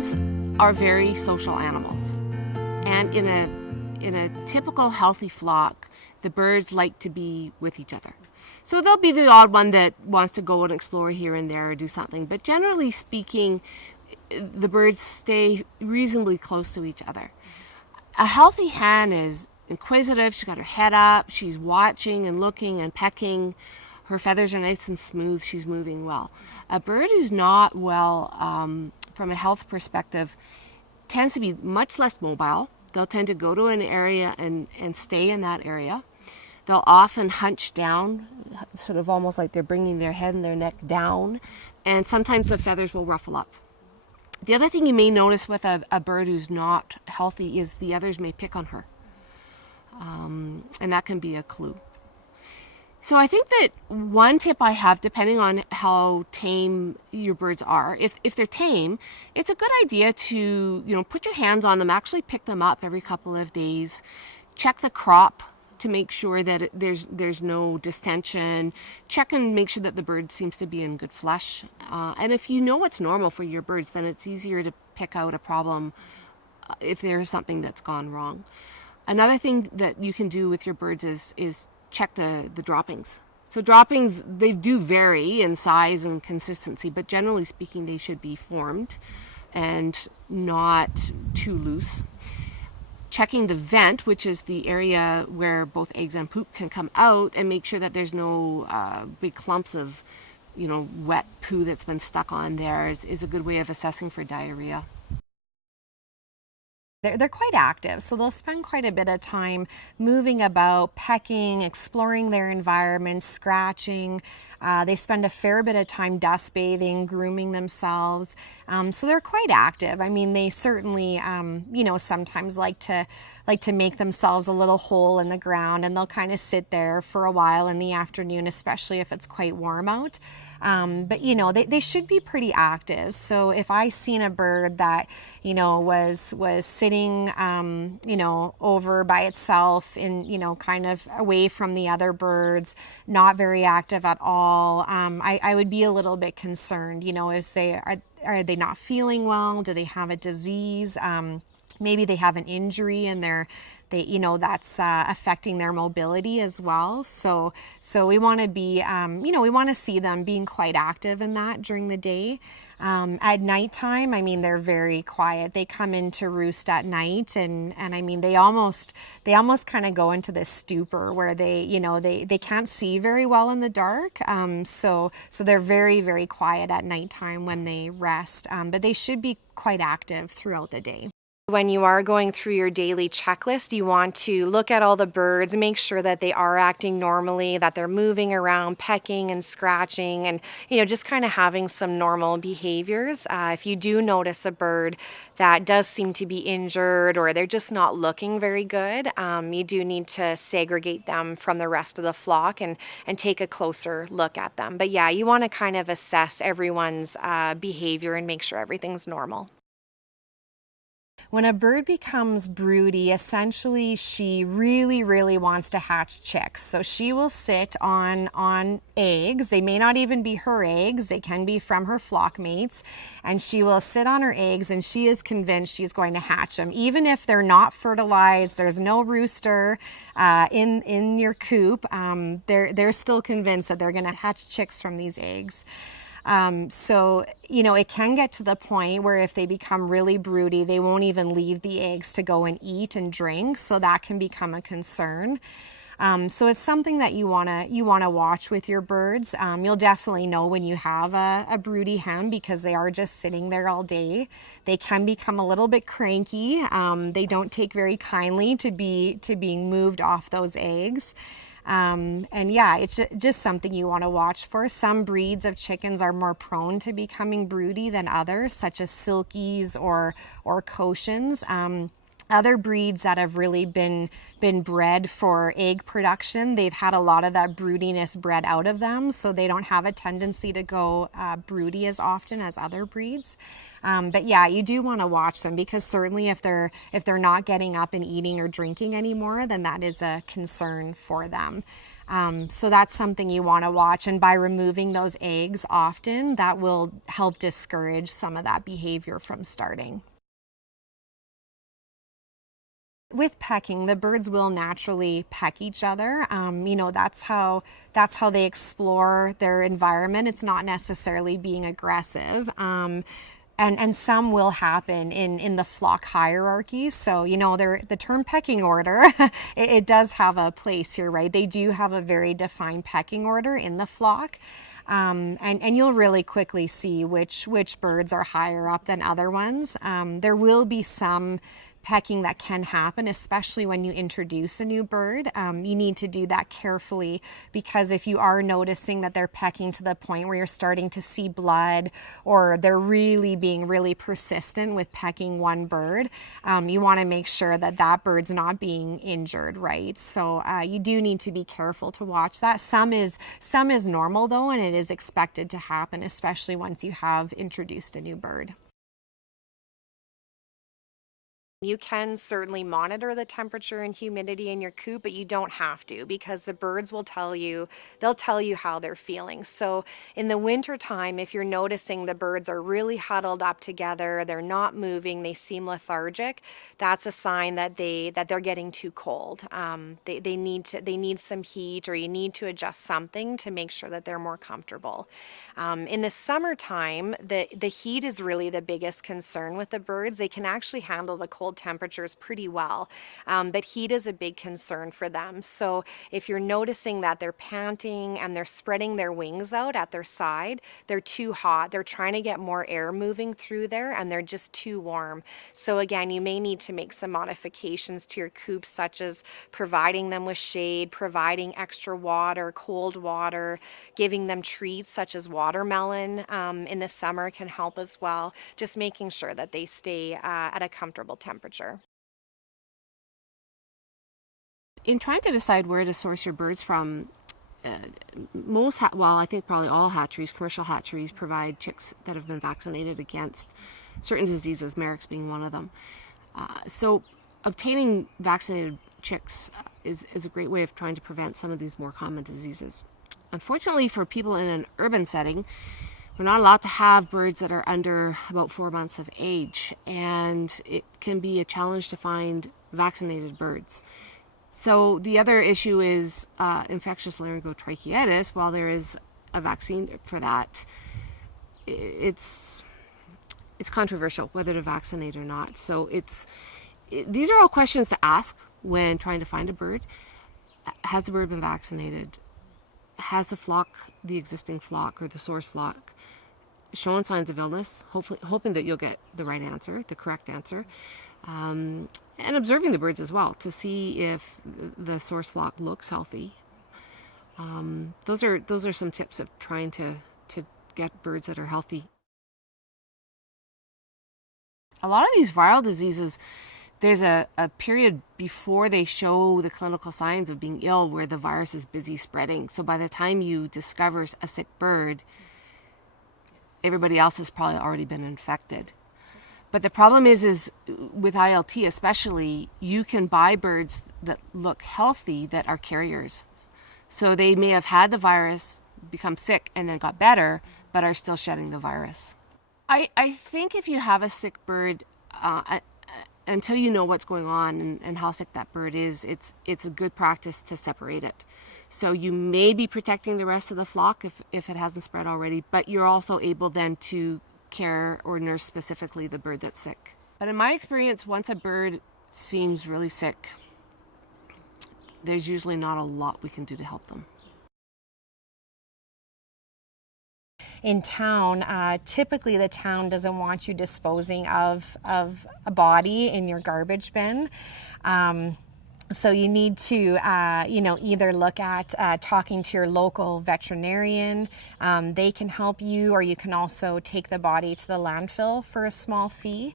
hens are very social animals, and in a typical healthy flock, the birds like to be with each other. So there'll be the odd one that wants to go and explore here and there or do something, but generally speaking, the birds stay reasonably close to each other. A healthy hen is inquisitive, she's got her head up, she's watching and looking and pecking, her feathers are nice and smooth, she's moving well. A bird who's not well from a health perspective tends to be much less mobile. They'll tend to go to an area and stay in that area. They'll often hunch down, sort of almost like they're bringing their head and their neck down, and sometimes the feathers will ruffle up. The other thing you may notice with a bird who's not healthy is the others may pick on her, and that can be a clue. So I think that one tip I have, depending on how tame your birds are, if they're tame, it's a good idea to, put your hands on them, actually pick them up every couple of days, check the crop to make sure that there's no distension, check and make sure that the bird seems to be in good flesh. And if you know what's normal for your birds, then it's easier to pick out a problem if there's something that's gone wrong. Another thing that you can do with your birds is check the droppings. So droppings, they do vary in size and consistency, but generally speaking, they should be formed and not too loose. Checking the vent, which is the area where both eggs and poop can come out, and make sure that there's no big clumps of, wet poo that's been stuck on there is a good way of assessing for diarrhea. They're quite active, so they'll spend quite a bit of time moving about, pecking, exploring their environment, scratching. They spend a fair bit of time dust bathing, grooming themselves. So they're quite active. I mean, they certainly, sometimes like to make themselves a little hole in the ground, and they'll kind of sit there for a while in the afternoon, especially if it's quite warm out. But they should be pretty active. So if I seen a bird that was sitting over by itself in kind of away from the other birds, not very active at all, I would be a little bit concerned. Are they not feeling well? Do they have a disease? Maybe they have an injury and that's affecting their mobility as well. So we want to be, we want to see them being quite active in that during the day. At nighttime, I mean, they're very quiet. They come in to roost at night, and I mean, they almost kind of go into this stupor where they can't see very well in the dark. So they're very, very quiet at nighttime when they rest, but they should be quite active throughout the day. When you are going through your daily checklist, you want to look at all the birds, make sure that they are acting normally, that they're moving around, pecking and scratching, and just kind of having some normal behaviors. If you do notice a bird that does seem to be injured or they're just not looking very good, you do need to segregate them from the rest of the flock and take a closer look at them. But yeah, you want to kind of assess everyone's behavior and make sure everything's normal. When a bird becomes broody, essentially she really, really wants to hatch chicks. So she will sit on eggs. They may not even be her eggs. They can be from her flock mates. And she will sit on her eggs, and she is convinced she's going to hatch them. Even if they're not fertilized, there's no rooster in your coop, they're still convinced that they're going to hatch chicks from these eggs. So it can get to the point where if they become really broody, they won't even leave the eggs to go and eat and drink. So that can become a concern. So it's something that you wanna watch with your birds. You'll definitely know when you have a broody hen because they are just sitting there all day. They can become a little bit cranky. They don't take very kindly to being moved off those eggs. And yeah, it's just something you want to watch for. Some breeds of chickens are more prone to becoming broody than others, such as silkies or Cochins. Other breeds that have really been bred for egg production, they've had a lot of that broodiness bred out of them, so they don't have a tendency to go broody as often as other breeds. But yeah, you do want to watch them because certainly if they're not getting up and eating or drinking anymore, then that is a concern for them. So that's something you want to watch. And by removing those eggs often, that will help discourage some of that behavior from starting. With pecking, the birds will naturally peck each other. That's how they explore their environment. It's not necessarily being aggressive. And some will happen in the flock hierarchy. So, the term pecking order, it does have a place here, right? They do have a very defined pecking order in the flock. And you'll really quickly see which birds are higher up than other ones. There will be some pecking that can happen, especially when you introduce a new bird. You need to do that carefully, because if you are noticing that they're pecking to the point where you're starting to see blood, or they're really being really persistent with pecking one bird, you want to make sure that that bird's not being injured, right? So you do need to be careful to watch that. Some is normal though, and it is expected to happen, especially once you have introduced a new bird. You can certainly monitor the temperature and humidity in your coop, but you don't have to, because the birds will they'll tell you how they're feeling. So in the winter time, if you're noticing the birds are really huddled up together, they're not moving, they seem lethargic, that's a sign that they're getting too cold. They need some heat, or you need to adjust something to make sure that they're more comfortable. In the summertime, the heat is really the biggest concern with the birds. They can actually handle the cold temperatures pretty well, but heat is a big concern for them. So if you're noticing that they're panting and they're spreading their wings out at their side, they're too hot. They're trying to get more air moving through there, and they're just too warm. So again, you may need to make some modifications to your coop, such as providing them with shade, providing extra water, cold water, giving them treats such as watermelon in the summer can help as well. Just making sure that they stay at a comfortable temperature. In trying to decide where to source your birds from, I think probably all hatcheries, commercial hatcheries, provide chicks that have been vaccinated against certain diseases, Marek's being one of them. So obtaining vaccinated chicks is a great way of trying to prevent some of these more common diseases. Unfortunately, for people in an urban setting, we're not allowed to have birds that are under about 4 months of age, and it can be a challenge to find vaccinated birds. So the other issue is infectious laryngotracheitis. While there is a vaccine for that, it's controversial whether to vaccinate or not. So these are all questions to ask when trying to find a bird. Has the bird been vaccinated? Has the existing flock or the source flock, shown signs of illness? Hoping that you'll get the right answer, the correct answer, and observing the birds as well to see if the source flock looks healthy. Those are some tips of trying to get birds that are healthy. A lot of these viral diseases, there's a period before they show the clinical signs of being ill where the virus is busy spreading. So by the time you discover a sick bird, everybody else has probably already been infected. But the problem is with ILT especially, you can buy birds that look healthy that are carriers. So they may have had the virus, become sick, and then got better, but are still shedding the virus. I think if you have a sick bird, until you know what's going on and how sick that bird is, it's a good practice to separate it. So you may be protecting the rest of the flock if it hasn't spread already, but you're also able then to care or nurse specifically the bird that's sick. But in my experience, once a bird seems really sick, there's usually not a lot we can do to help them. In town, typically the town doesn't want you disposing of a body in your garbage bin. So you need to, either look at talking to your local veterinarian. They can help you, or you can also take the body to the landfill for a small fee.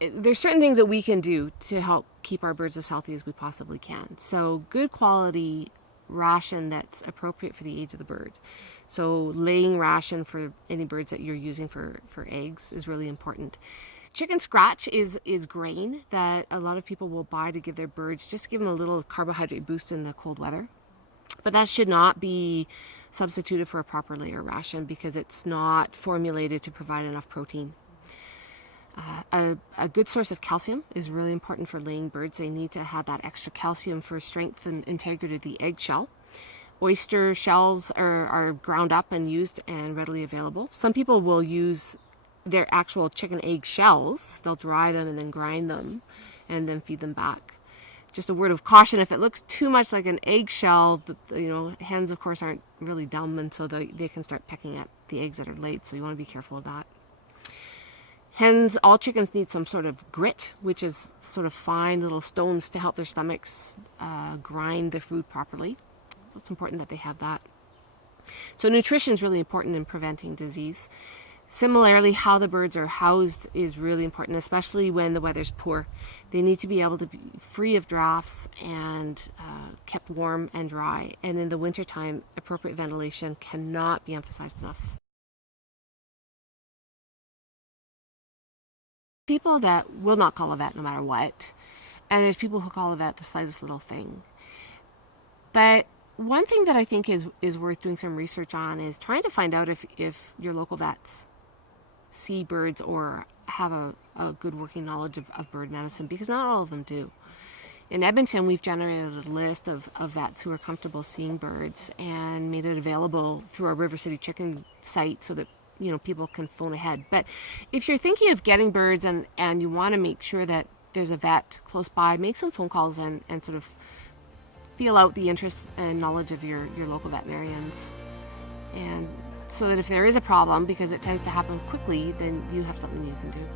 There's certain things that we can do to help keep our birds as healthy as we possibly can. So good quality ration that's appropriate for the age of the bird. So laying ration for any birds that you're using for eggs is really important. Chicken scratch is grain that a lot of people will buy to give their birds, just to give them a little carbohydrate boost in the cold weather. But that should not be substituted for a proper layer ration because it's not formulated to provide enough protein. A good source of calcium is really important for laying birds. They need to have that extra calcium for strength and integrity of the eggshell. Oyster shells are ground up and used and readily available. Some people will use their actual chicken egg shells. They'll dry them and then grind them and then feed them back. Just a word of caution, if it looks too much like an eggshell, hens of course aren't really dumb, and so they can start pecking at the eggs that are laid, so you want to be careful of that. Hens, all chickens need some sort of grit, which is sort of fine little stones to help their stomachs grind their food properly. So it's important that they have that. So nutrition is really important in preventing disease. Similarly, how the birds are housed is really important, especially when the weather's poor. They need to be able to be free of drafts and kept warm and dry. And in the wintertime, appropriate ventilation cannot be emphasized enough. People that will not call a vet no matter what, and there's people who call a vet the slightest little thing. But one thing that I think is worth doing some research on is trying to find out if your local vets see birds or have a good working knowledge of bird medicine, because not all of them do. In Edmonton, we've generated a list of vets who are comfortable seeing birds and made it available through our River City Chicken site so that people can phone ahead. But if you're thinking of getting birds and you want to make sure that there's a vet close by, make some phone calls and sort of feel out the interest and knowledge of your local veterinarians. And so that if there is a problem, because it tends to happen quickly, then you have something you can do.